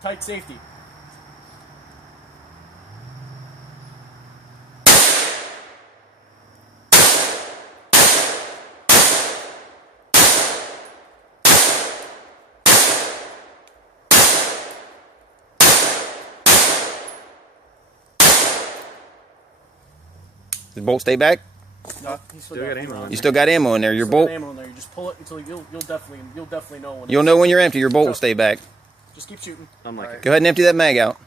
Tight safety. Does the bolt stay back? No, he's still got ammo. You still got ammo in there. Your bolt. Ammo in there. You just pull it until you'll definitely know when. You'll know when you're empty. Your bolt will stay back. Just keep shooting. Go ahead and empty that mag out.